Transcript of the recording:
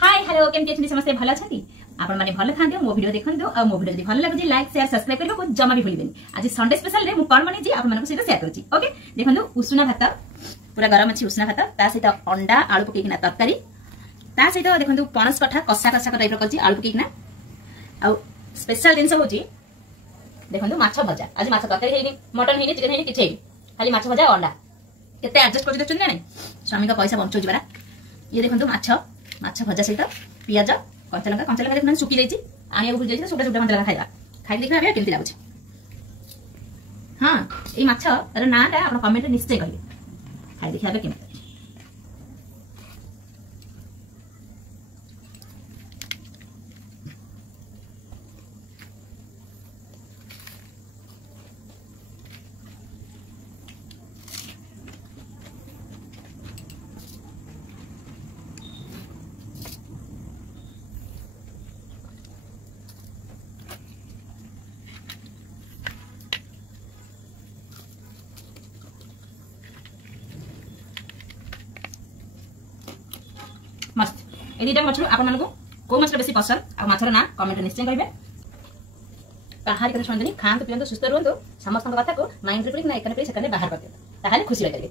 Hi hello केमती अच्छी समस्ते भल अच्छी आपण मैंने भल था मो वीडियो देखो और मो वीडियो भल लगे लाइक शेयर सब्सक्राइब करने को जमा भी भूलें। आज संडे स्पेशल रे मु कौन बनी आप शेयर करुँची। ओके देखो उषुना भात पूरा गरम अच्छी उषुना भात ता सहित अंडा आलू पकईकिना तरकारी ता सहित देखो पणस कठा कषा कषा टाइप कर आलू पकईकिना आ स्पेशल जिनस हूँ देखो माछ भजा। आज माछ तरकारी है मटन है चिकेन है कि खाली माछ भजा अंडा केते एडजस्ट कर देछन ना स्वामी का पैसा बंचो जरा। ये देखो माछ भजा सहित पियाज कंचा लंका देखो सुखी जाइए आनिया भूल जाइए छोटा छोटा मतलब खाइबा खाई देखा केमती लगुच। हाँ ये माछ तार नाटा आप कमेंट निश्चय करेंगे खाई देखा केमती। मस्त ए दुटा मछलू आपण को को मछली बेसी पसंद आ माछर ना कमेंट निश्चय करेंगे। कहारी कथा शुणुनी खातु पिंतु सुस्थ रुहतु समस्त कथा को माइंड रे ना एक सेकंड बाहर कर दियो ताहाले खुशी लगे।